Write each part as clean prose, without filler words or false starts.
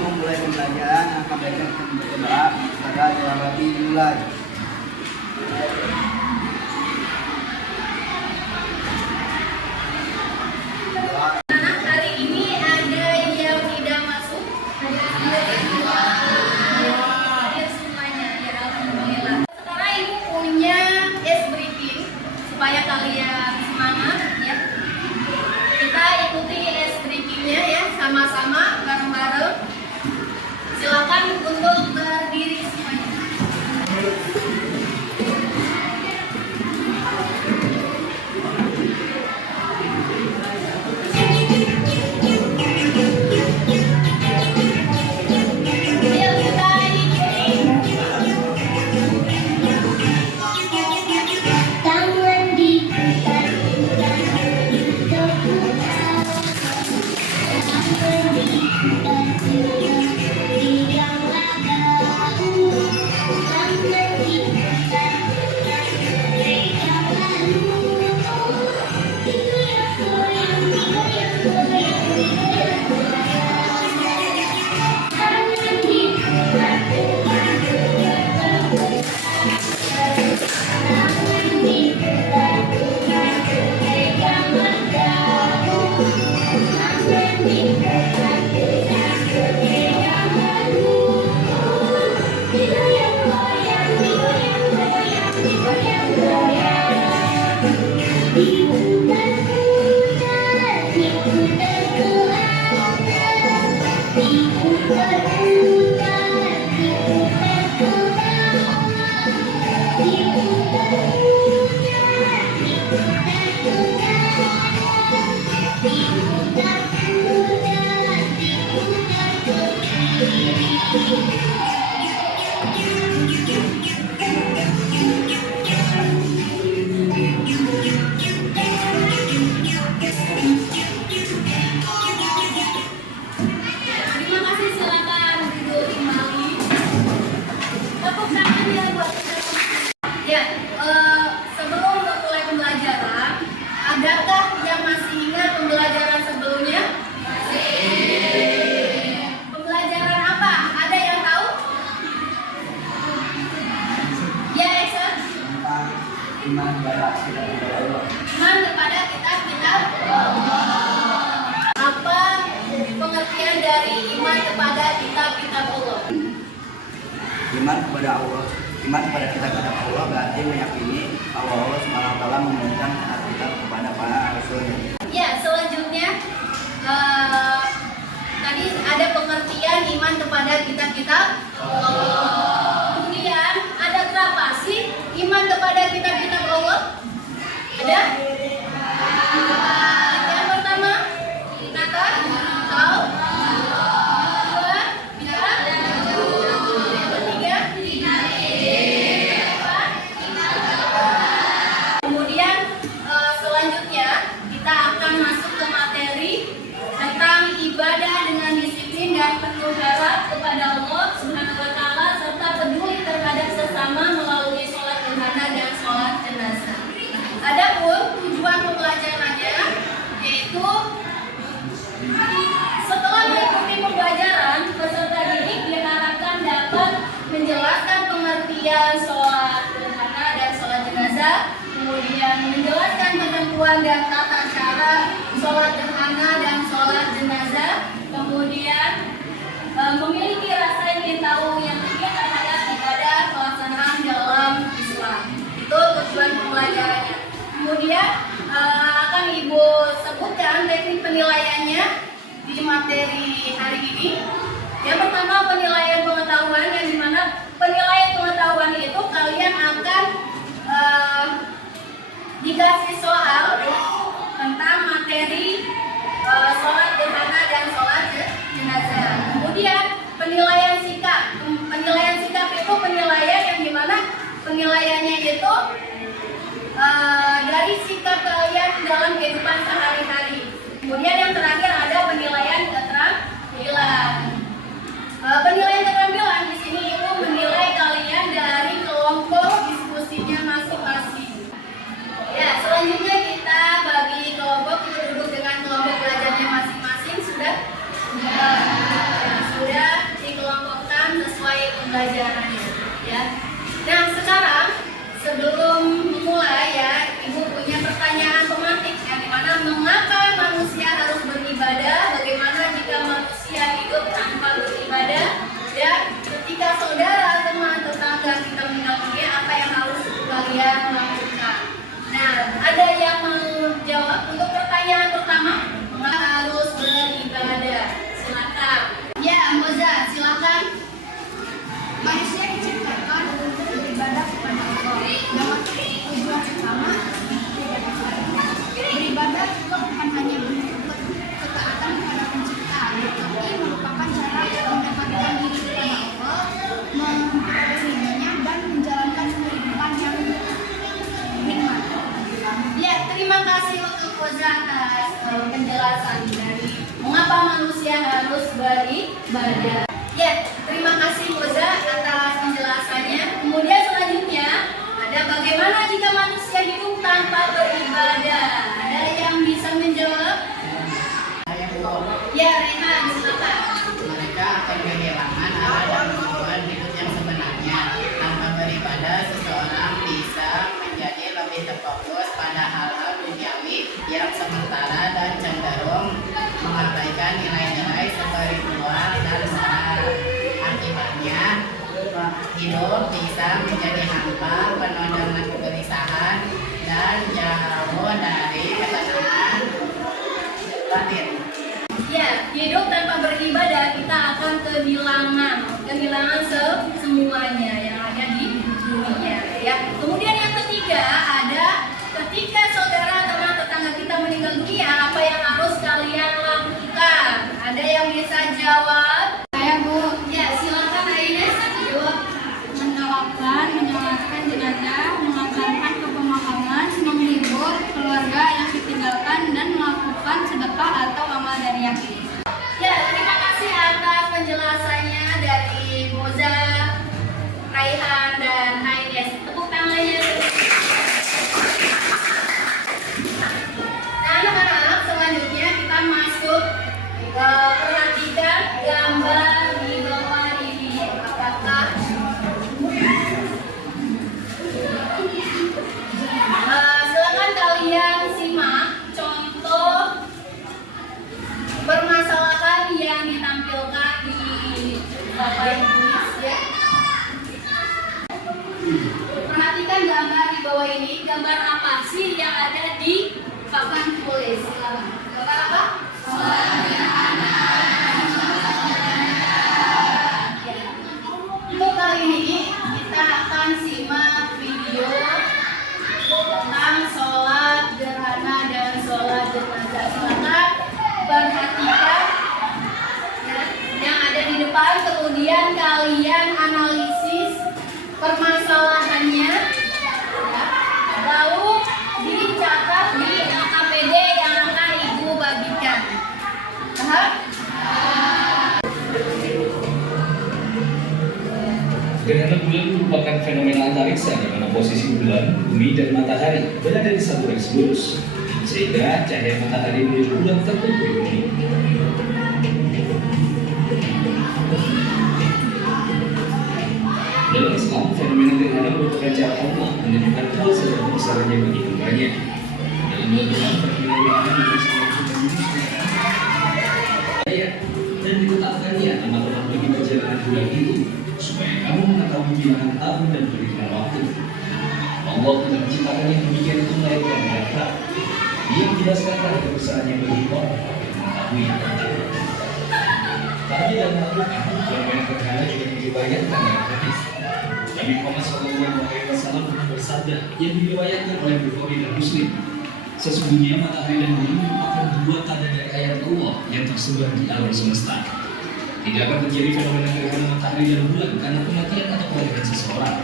Memulai pembelajaran akan belajar berdoa pada selawati dimulai. Hari ini ada yang tidak masuk. Hadir semuanya, ya alhamdulillah. Sekarang ibu punya briefing supaya kalian semangat ya. Kita ikuti briefingnya ya sama-sama bareng-bareng. Silakan untuk berdiri semuanya. Sebelum memulai pembelajaran, adakah yang masih ingat pembelajaran sebelumnya? Pembelajaran apa? Ada yang tahu? Ya, Ekson? Iman kepada kitab-kitab Allah. Iman kepada kitab-kitab Allah. Apa pengertian dari iman kepada kitab-kitab Allah? Iman kepada Allah, iman kepada kitab-kitab Allah berarti meyakini bahwa Allah SWT memberikan kitab kepada para rasulnya. Ya, selanjutnya tadi ada pengertian iman kepada kitab-kitab Allah. Kemudian ada berapa sih iman kepada kitab-kitab Allah? Ada? Yang pertama, kata tahu. Dua, bisa. Yang ketiga, kemudian selanjutnya kita akan masuk ke materi tentang ibadah dengan disiplin dan penuh harap kepada Allah Subhanahu wa Ta'ala serta peduli terhadap sesama melalui sholat gerhana dan sholat jenazah. Adapun tujuan pembelajarannya yaitu setelah mengikuti pembelajaran, peserta didik diharapkan dapat menjelaskan pengertian sholat gerhana dan sholat jenazah, kemudian menjelaskan ketentuan dan tata cara sholat gerhana dan sholat jenazah, kemudian memiliki rasa ingin tahu yang tinggi terhadap ibadah pelaksanaan dalam Islam. Itu tujuan pembelajarannya. Kemudian akan Ibu sebutkan teknik penilaiannya di materi hari ini. Yang pertama penilaian pengetahuan, yang dimana penilaian pengetahuan itu kalian akan dikasih soal tentang materi sholat gerhana dan sholat jenazah. Kemudian penilaian sikap. Penilaian sikap itu penilaian yang dimana penilaiannya itu dari sikap kalian dalam kehidupan sehari-hari. Kemudian yang terakhir ada penilaian keterampilan. Penilaian keterampilan di sini itu menilai kalian dari kelompok diskusinya masing-masing. Ya, selanjutnya kita bagi kelompok, kita duduk dengan kelompok belajarnya masing-masing. Sudah? beribadah. Ya, terima kasih Moza atas penjelasannya. Kemudian selanjutnya ada bagaimana jika manusia hidup tanpa beribadah? Ada yang bisa menjawab? Ya, Rehan, silakan. Mereka akan kehilangan arah dan tujuan hidup yang sebenarnya. Tanpa beribadah, seseorang bisa menjadi lebih terfokus pada hal-hal duniawi yang sementara dan cenderung mengabaikan nilai-nilai spiritual dan moral. Akibatnya, hidup bisa menjadi hampa, penuh dengan kegelisahan, dan jauh dari ketenangan batin. Ya, hidup tanpa beribadah kita akan kehilangan semuanya yang ada di dunia. Ya. Kemudian yang ketiga ada ketika saudara teman tetangga kita meninggal dunia, apa yang harus kalian lakukan? Ada yang bisa jawab? Saya Bu, Ya, silakan Aines jawab. mendoakan, menyolatkan jenazah, mengantarkan ke pemakaman, menghibur keluarga yang ditinggalkan dan melakukan sedekah atau amal jariah. Ya, terima kasih atas penjelasannya dari Moza, Raihan, dan Aines. Tepuk tangannya. Nah, anak-anak, selanjutnya kita masuk perhatikan gambar di bawah ini. Apakah silakan kalian simak contoh permasalahan yang ditampilkan di papan tulis ya. Perhatikan gambar di bawah ini. Gambar apa sih yang ada di papan tulis? Silakan. Gambar apa? Ya. Untuk kali ini kita akan simak video tentang sholat gerhana dan sholat jenazah. Silakan perhatikan ya, yang ada di depan, kemudian kalian analisis permasalahannya ya, lalu dicatat di KPD yang akan ibu bagikan. Paham? Gerhana bulan merupakan fenomena antariksa di mana posisi bulan, bumi, dan matahari berada di satu garis lurus, sehingga cahaya matahari menuju bulan tertutup di bumi. Dalam Islam, fenomena gerhana merupakan cara Allah menunjukkan kuasa dan kebesarannya bagi hambanya. Dalam Al-Quran, fenomena gerhana dituliskan ayat dan ditetapkannya nama-nama bagi perjalanan bulan itu, supaya kamu mengetahui bilangan tahun dan perhitungan waktu. Allah telah menciptakan yang demikian itu melahirkan mereka. Dia menjelaskan pada kebesarannya bagi orang mengetahui. Tadi dalam Al-Quran, fenomena gerhana juga diriwayatkan dalam hadis. Nabi Muhammad SAW bersabda yang diriwayatkan oleh Bukhari dan Muslim. Sesungguhnya matahari dan bumi merupakan dua tanda dari ayat Allah yang tersebar di alam semesta. Tidak akan terjadi fenomena gerhana matahari dan bulan karena kematian atau kelahiran seseorang.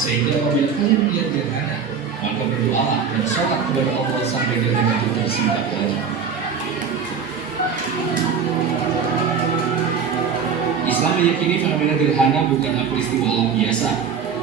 Sehingga apabila kalian melihat gerhana, maka berdoalah dan sholat kepada Allah sampai gerhana itu tersingkap lagi. Islam meyakini fenomena gerhana bukanlah peristiwa alam biasa.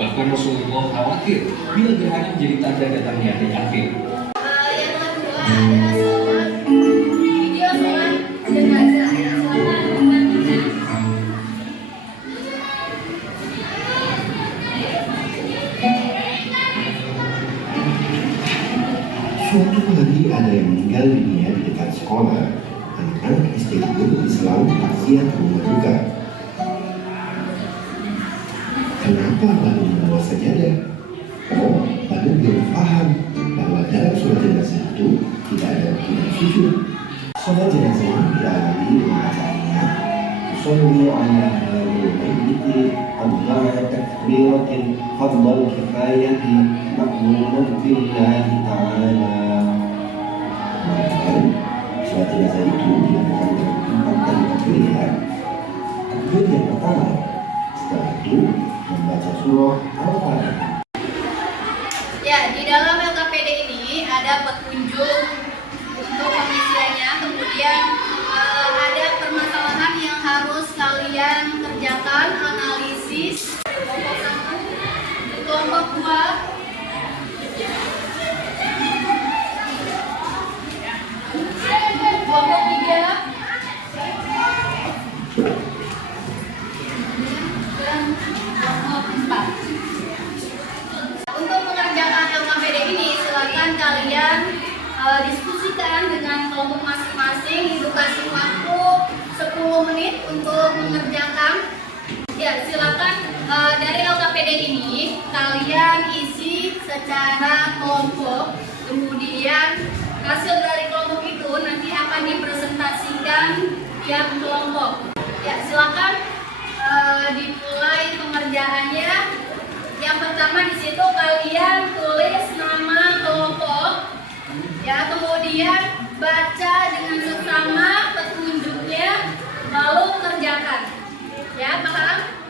Bahkan Rasulullah khawatir bila gerhana menjadi tanda datangnya hari akhir. Yang kedua ada sholat video sholat jenazah. Silakan perhatikan. Suatu hari ada yang meninggal dunia di dekat sekolah. Anak-anak SD guru Islam takziah ke rumah duka. Kenapa baru membawa sajadah? Oh, baru belum paham bahwa dalam sholat jenazah itu tidak ada rukun sujud. Sholat jenazah diawali dengan bacaan Usolli ala hadil mayyiti arba'a takbiratin fardal kifayati ma'mumun billahi ta'ala. Maka sholat jenazah itu dilakukan dengan 4 kali takbir. Takbir yang pertama, setelah itu membaca surah Al-Fatihah. Ya, di dalam LKPD ini ada petunjuk untuk pengisiannya, kemudian ada permasalahan yang harus 2. Kelompok 3. Dan kelompok 4. Untuk mengerjakan LKPD ini, silakan kalian diskusikan dengan kelompok masing-masing. Ibu kasih waktu 10 menit untuk mengerjakan. Ya, silakan dari LKPD ini kalian isi secara kelompok. Kemudian hasil dari kelompok itu nanti akan dipresentasikan tiap kelompok. Ya, silakan dimulai pengerjaannya. Yang pertama di situ kalian tulis nama kelompok. Ya, kemudian baca dengan seksama petunjuknya, lalu kerjakan. Ya, paham?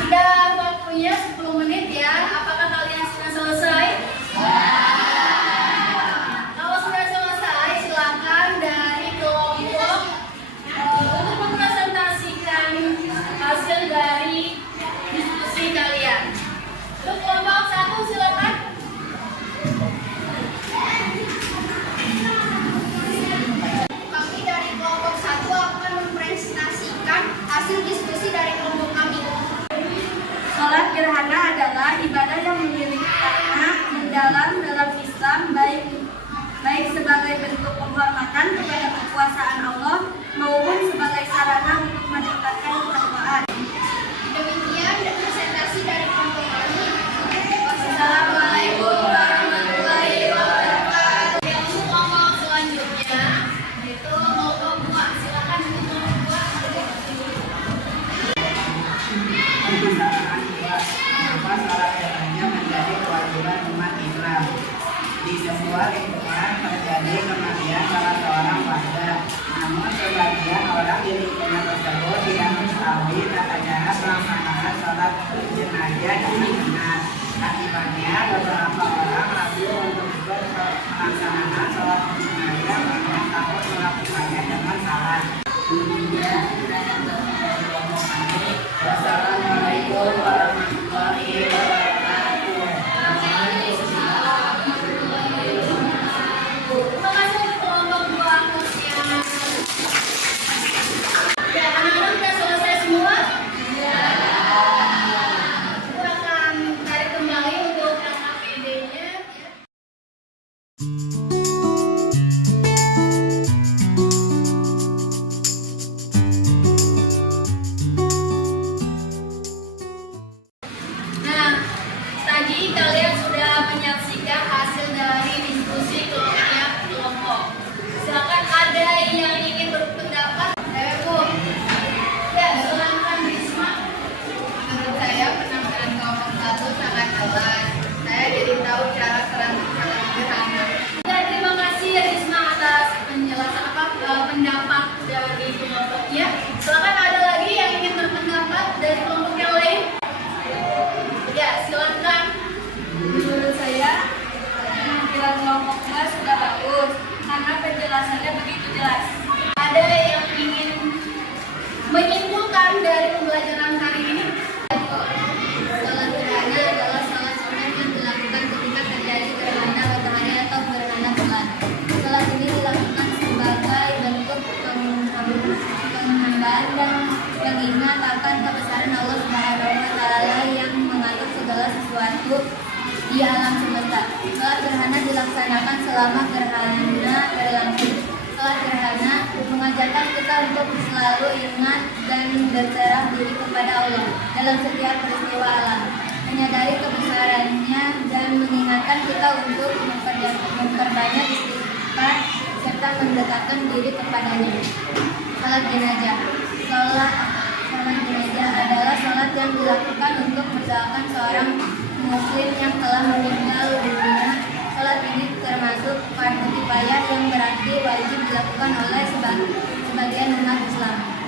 Sudah waktunya 10 menit ya. Apakah kalian sudah selesai? Kalau sudah selesai, silakan dari kelompok untuk mempresentasikan hasil dari diskusi kalian. Untuk kelompok 1 silakan. Kami dari kelompok 1 akan mempresentasikan hasil diskusi dari kelompok kami. Sholat gerhana adalah ibadah yang memiliki makna mendalam dalam Islam, baik sebagai bentuk penghormatan kepada kekuasaan Allah maupun sebagai sarana untuk meningkatkan ketakwaan. Demikian presentasi dari kelompok kami. Wassalamualaikum warahmatullahi wabarakatuh. Untuk kelompok selanjutnya yaitu kelompok 2. Silakan untuk kelompok 2. Mengapa salat gerhana menjadi kewajiban umat Islam? Di sebuah lingkungan terjadi kematian salah seorang warga. Namun sebagian orang di lingkungan tersebut tidak mengetahui tata cara pelaksanaan salat jenazah dengan benar. Akibatnya beberapa orang ragu untuk ikut pelaksanaan salat jenazah karena takut melakukannya dengan salah. Wassalamualaikum warahmatullahi wabarakatuh. Terima kasih untuk kelompok 2 yang ya, anak-anak sudah selesai semua? Ya. Aku akan tarik kembali untuk LKPD-nya. Nah, tadi kalian sudah menyaksikan hasil dari diskusi tiap kelompok. Silakan ada yang ingin berpendapat? Bu. Ya, silakan Risma. Menurut saya penampilan kelompok 1 sangat jelas. Saya jadi tahu cara salat gerhana. Ya, terima kasih Risma atas penjelasan pendapat dari kelompoknya. Silakan ada lagi yang ingin berpendapat dari kelompok yang lain? jelas. Ada yang ingin menyimpulkan dari pembelajaran hari ini? Sholat gerhana adalah sholat sunat yang dilakukan ketika terjadi gerhana matahari atau gerhana bulan. Sholat ini dilakukan sebagai bentuk penghambaan dan mengingat akan kebesaran Allah Subhanahu wa Ta'ala yang mengatur segala sesuatu di alam semesta. Sholat gerhana dilaksanakan selama gerhana berlangsung. Sholat gerhana mengajarkan kita untuk selalu ingat dan berserah diri kepada Allah dalam setiap peristiwa alam, menyadari kebesarannya dan mengingatkan kita untuk memperbanyak istighfar serta mendekatkan diri kepadanya. Sholat jenazah. Sholat jenazah adalah sholat yang dilakukan untuk mendoakan seorang muslim yang telah meninggal dunia. Sholat ini termasuk fardu kifayah yang berarti wajib dilakukan oleh sebagian umat Islam.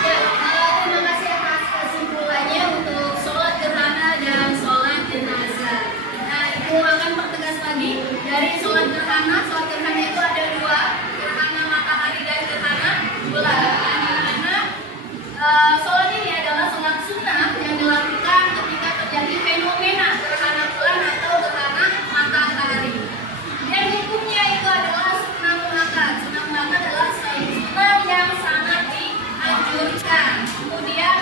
Terima kasih atas kesimpulannya untuk sholat gerhana dan sholat jenazah. Nah, itu akan pertegas lagi dari sholat gerhana. Sholat gerhana itu ada dua, gerhana matahari dan gerhana bulan. Sholat ini adalah sholat sunnah yang dilakukan ketika terjadi fenomena gerhana bulan atau gerhana matahari. Dan hukumnya itu adalah sunnah muakkad. Sunnah muakkad adalah sunnah yang sangat dianjurkan. Kemudian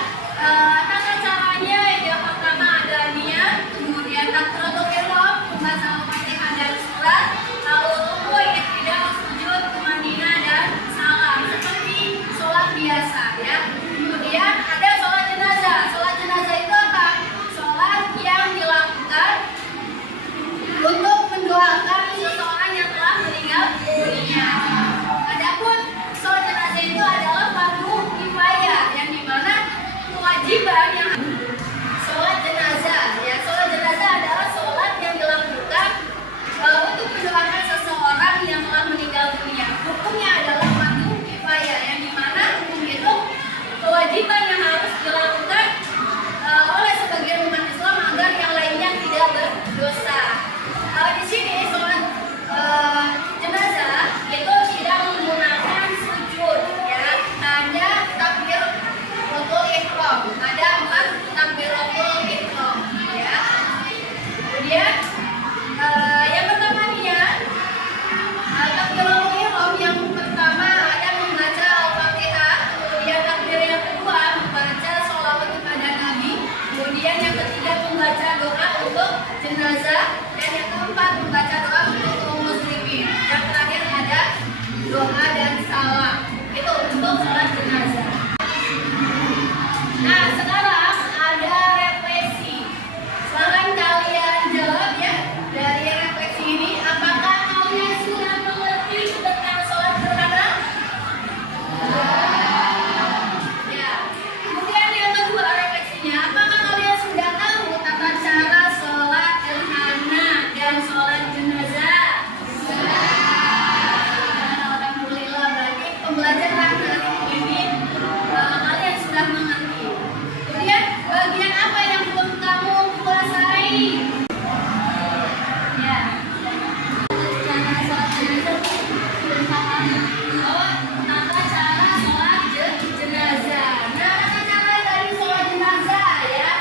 tata caranya yang pertama ada niat, kemudian takbiratul ihram, membaca Al-Fatihah dan surat, lalu rukuk, i'tidal, sujud, tumanina dan salam seperti sholat biasa ya. Kemudian ada sholat jenazah. Sholat jenazah itu apa? Sholat yang dilakukan untuk mendoakan seseorang yang telah meninggal dunia. Adapun sholat jenazah itu adalah fardu kifayah yang dimana kewajiban yang sholat jenazah ya. Sholat jenazah adalah sholat yang dilakukan untuk mendoakan seseorang yang telah meninggal dunia. Hukumnya adalah fardu kifayah yang dimana hukum itu kewajiban yang harus dilakukan oleh sebagian umat Islam agar yang lainnya tidak berdosa. Di sini sholat jenazah itu tidak menggunakan sujud ya, hanya takbiratul ihram. Ada 4 takbiratul ihram ya. Kemudian yang pertama niat. Takbiratul ihram yang pertama ada membaca Al-Fatihah, kemudian takbir yang kedua membaca sholawat kepada Nabi, kemudian yang ketiga membaca doa untuk jenazah, dan yang keempat membaca doa untuk kaum muslimin. Yang terakhir ada doa dan salam. Itu untuk sholat jenazah. Nah, sekarang ada refleksi. Silakan kalian jawab ya dari refleksi ini. Apakah kalian sudah mengerti tentang sholat gerhana? Ya. Kemudian yang kedua refleksinya, apakah kalian sudah tahu tata cara sholat gerhana dan sholat jenazah? Alhamdulillah, berarti pembelajaran hari ini kalian sudah mengerti. Kemudian bagian apa yang belum kamu kuasai? Ya. Cara sholat jenazah belum paham. Oh, tata cara sholat jenazah. Nah, tata cara dari sholat jenazah ya.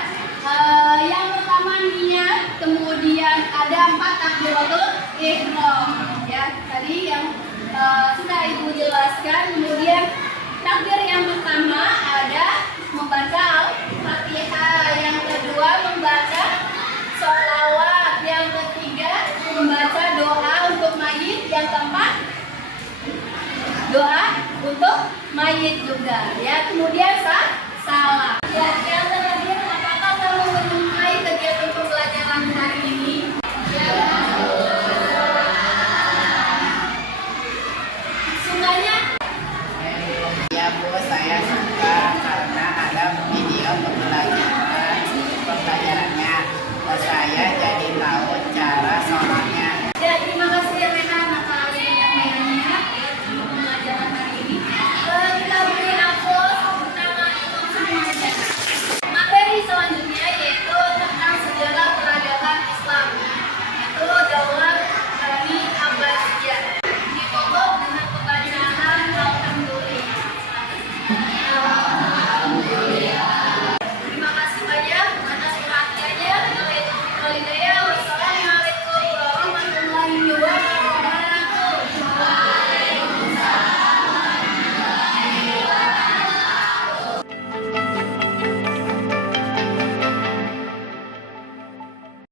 Yang pertama niat, kemudian ada 4 takbiratul ihram ya. Tadi yang sudah Ibu jelaskan. Kemudian takbir yang pertama ada membaca Al-Fatihah, yang kedua membaca sholawat, yang ketiga membaca doa untuk mayit, yang keempat doa untuk mayit juga ya. Kemudian salam.